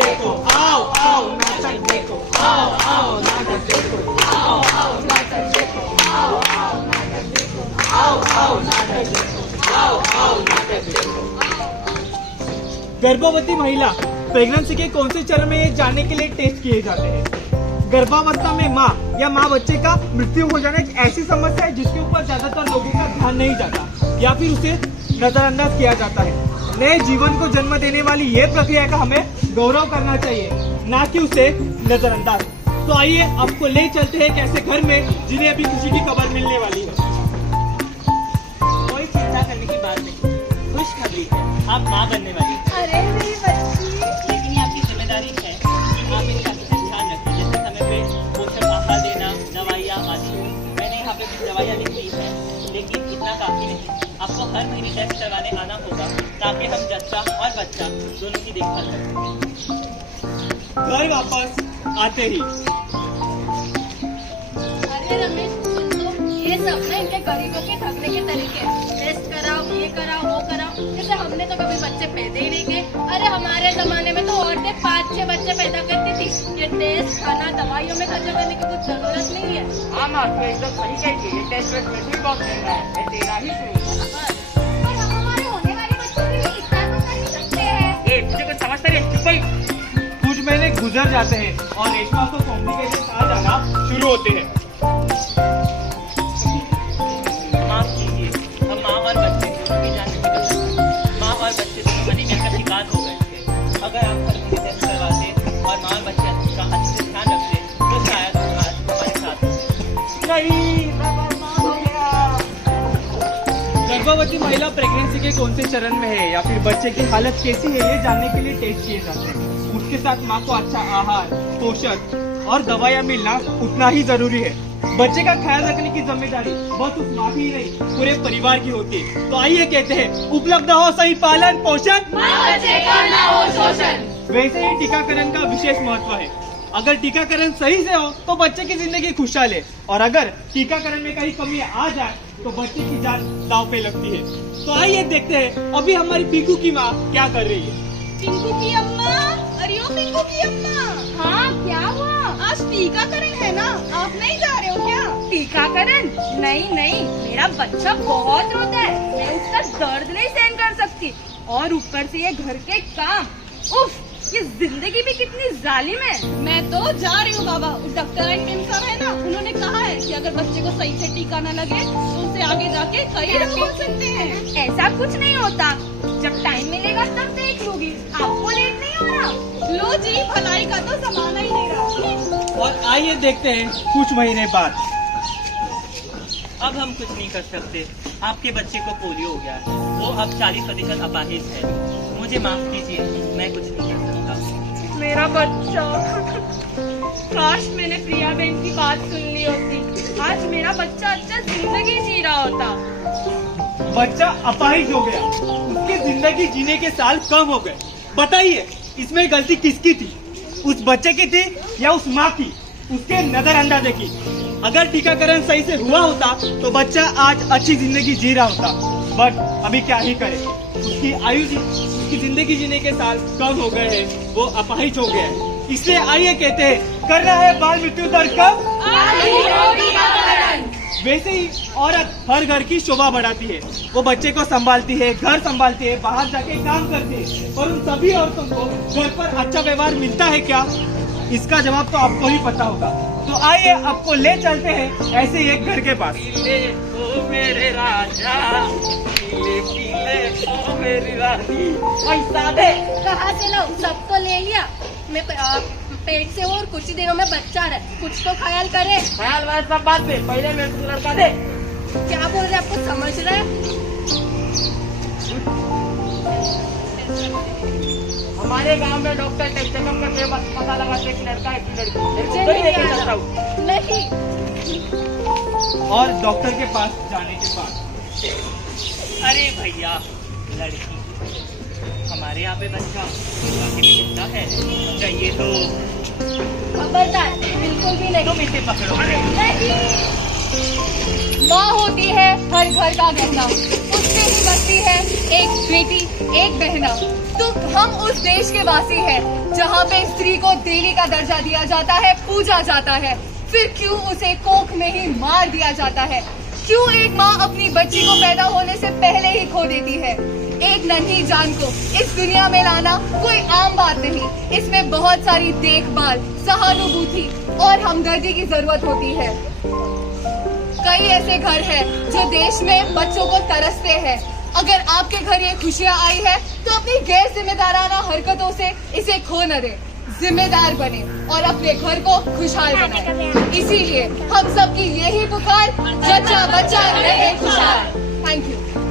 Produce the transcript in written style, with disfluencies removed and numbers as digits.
देखो, आओ आओ नाटक देखो, आओ आओ नाटक देखो, आओ आओ नाटक देखो, आओ आओ नाटक देखो, आओ आओ नाटक देखो, आओ आओ नाटक देखो। गर्भवती महिला प्रेगनेंसी के कौन से चरण में ये जानने के लिए टेस्ट किए जाते हैं। गर्भावस्था में माँ या माँ बच्चे का मृत्यु हो जाना एक ऐसी समस्या है जिसके ऊपर ज्यादातर लोगों का ध्यान नहीं जाता या फिर उसे नजरअंदाज किया जाता है। नए जीवन को जन्म देने वाली ये प्रक्रिया का हमें गौरव करना चाहिए, ना कि उसे नजरअंदाज। तो आइए आपको ले चलते हैं एक ऐसे घर में जिन्हें अभी खुशी की खबर मिलने वाली है। कोई चिंता करने की बात नहीं, खुशखबरी है, आप माँ बनने वाली हैं। अरे मेरी बच्ची। लेकिन ये आपकी जिम्मेदारी है कि आप इनका ध्यान रखें, जैसे समय पे पोषक आहार देना, दवाइयाँ आदि। मैंने यहाँ पे कुछ दवाइयाँ लिखी है, लेकिन इतना काफी नहीं। आपको हर महीने टेस्ट करवाने आना होगा ताकि हम जच्चा और बच्चा दोनों की देखभाल कर सकें। घर वापस आते ही अरे रमेश सुन तो, ये सब ना इनके गरीबों के ठगने के तरीके हैं। टेस्ट कराओ, ये कराओ, वो कराओ। जैसे हमने तो कभी बच्चे पैदा ही नहीं किए। अरे हमारे जमाने में तो औरतें 5-6 बच्चे पैदा करती थी। ये टेस्ट खाना दवाइयों में खर्चा करने की कुछ जरूरत नहीं है। हाँ माँ, तो एकदम सही कही। ये टेस्ट वेस्ट में भी बहुत महंगा है, मैं तेरा ही सुनूंगा। पर हम हमारे होने वाले बच्चों के लिए इतना तो कर ही सकते हैं। ए, तुझे कुछ समझता नहीं, चुप ही। कुछ महीने गुजर जाते हैं और रेशमा को कॉम्प्लिकेशन आ जाना शुरू होते हैं। माफ कीजिए, हम माँ और बच्चे दोनों की जान नहीं बचा सकते। माँ और बच्चे दोनों अनीमिया का शिकार हो गए थे। अगर आप हर महीने टेस्ट करवाते और माँ और बच्चे का अच्छे से ध्यान रखते तो शायद आज हमारे साथ होते। नहीं, मैं बर्बाद हो गया। गर्भवती महिला प्रेगनेंसी के कौन से चरण में है या फिर बच्चे की हालत कैसी है ये जानने के लिए टेस्ट किए जाते हैं। उसके साथ माँ को अच्छा आहार, पोषक और दवाइयाँ मिलना उतना ही जरूरी है। बच्चे का ख्याल रखने की जिम्मेदारी बस उस माँ की ही नहीं, पूरे परिवार की होती है। तो आइए कहते हैं, उपलब्ध हो सही पालन पोषण, बच्चे का ना हो शोषण। वैसे ही टीकाकरण का विशेष महत्व है। अगर टीकाकरण सही से हो तो बच्चे की जिंदगी खुशहाल है, और अगर टीकाकरण में कहीं कमी आ जाए तो बच्चे की जान दांव पे लगती है। तो आइए देखते हैं अभी हमारी पिंकू की माँ क्या कर रही है। पिंकू की अम्मा, अरे ओ पिंकू की अम्मा। हाँ, क्या हुआ? आज टीकाकरण है ना, आप नहीं जा रहे हो क्या? टीकाकरण? नहीं नहीं, मेरा बच्चा बहुत रोता है, मैं उसका दर्द नहीं सहन कर सकती। और ऊपर से ये घर के काम, उफ, ये जिंदगी भी कितनी जालिम है। मैं तो जा रही हूँ बाबा, डॉक्टर साहब है ना, उन्होंने कहा है कि अगर बच्चे को सही से टीका न लगे तो उनसे आगे जाके कई रोग हो सकते हैं। ऐसा कुछ नहीं होता, जब टाइम मिलेगा तब देख लूंगी, आपको लेट नहीं हो रहा। लो जी, भलाई का तो जमाना ही नहीं रहा। और आइए देखते हैं कुछ महीने बाद। अब हम कुछ नहीं कर सकते, आपके बच्चे को पोलियो हो गया है, वो अब 40% अपाहिज है। मुझे माफ कीजिए, मैं कुछ नहीं कर सकता। मेरा बच्चा, काश मैंने प्रिया बहन की बात सुन ली होती, आज मेरा बच्चा अच्छा जिंदगी जी रहा होता। बच्चा अपाहिज हो गया, उसकी जिंदगी जीने के साल कम हो गए। बताइए इसमें गलती किसकी थी, उस बच्चे की थी या उस माँ की, उसके नजरअंदाजे की। अगर टीकाकरण सही से हुआ होता तो बच्चा आज अच्छी जिंदगी जी रहा होता, बट अभी क्या ही करे, उसकी उसकी जिंदगी जीने के साल कम हो गए हैं, वो अपाहिज हो गया है। इसलिए आइए कहते हैं, कर रहा है बाल मृत्यु दर कम। वैसे ही औरत हर घर की शोभा बढ़ाती है, वो बच्चे को संभालती है, घर संभालती है, बाहर जाके काम करती है, और उन सभी औरतों को घर पर अच्छा व्यवहार मिलता है क्या? इसका जवाब तो आपको ही पता होगा। तो आइए आपको ले चलते हैं ऐसे ही एक घर के पास। पीले ओ मेरे राजा, पीले पीले ओ मेरी रानी। पैसा दे। कहाँ से लो, सब तो ले लिया। मैं पेट से और कुछ ही दिनों में बच्चा रहे, कुछ तो ख्याल करे। ख्याल वाल सब बात पे, पहले मेरे को लड़का दे। क्या बोल रहे, आपको समझ रहे हैं? हमारे गांव में डॉक्टर चेकअप करके बस पता लगाते कि लड़का है कि लड़की। मुझे कोई नहीं लेके आना। चलता हूँ। नहीं। और डॉक्टर के पास जाने के बाद, अरे भैया, लड़की हमारे यहाँ पे बच्चा बाकी भी कितना है, चाहिए तो खबरदार, बिल्कुल भी नहीं। तुम इसे पकड़ो। अरे नहीं। माँ होती है हर घर का गहना, उससे ही बनती है एक बेटी, एक बहना। तो हम उस देश के वासी हैं जहाँ पे स्त्री को देवी का दर्जा दिया जाता है, पूजा जाता है। फिर क्यों उसे कोख में ही मार दिया जाता है? क्यों एक माँ अपनी बच्ची को पैदा होने से पहले ही खो देती है? एक नन्ही जान को इस दुनिया में लाना कोई आम बात नहीं। इसमें बहुत सारी देखभाल, सहानुभूति और हमदर्दी की जरूरत होती है। कई ऐसे घर हैं जो देश में बच्चों को तरसते हैं। अगर आपके घर ये खुशियाँ आई है तो अपनी गैर जिम्मेदाराना हरकतों से इसे खो न दे। जिम्मेदार बने और अपने घर को खुशहाल बनाएं। इसीलिए हम सबकी यही पुकार, जच्चा बच्चा रहे खुशहाल। Thank you.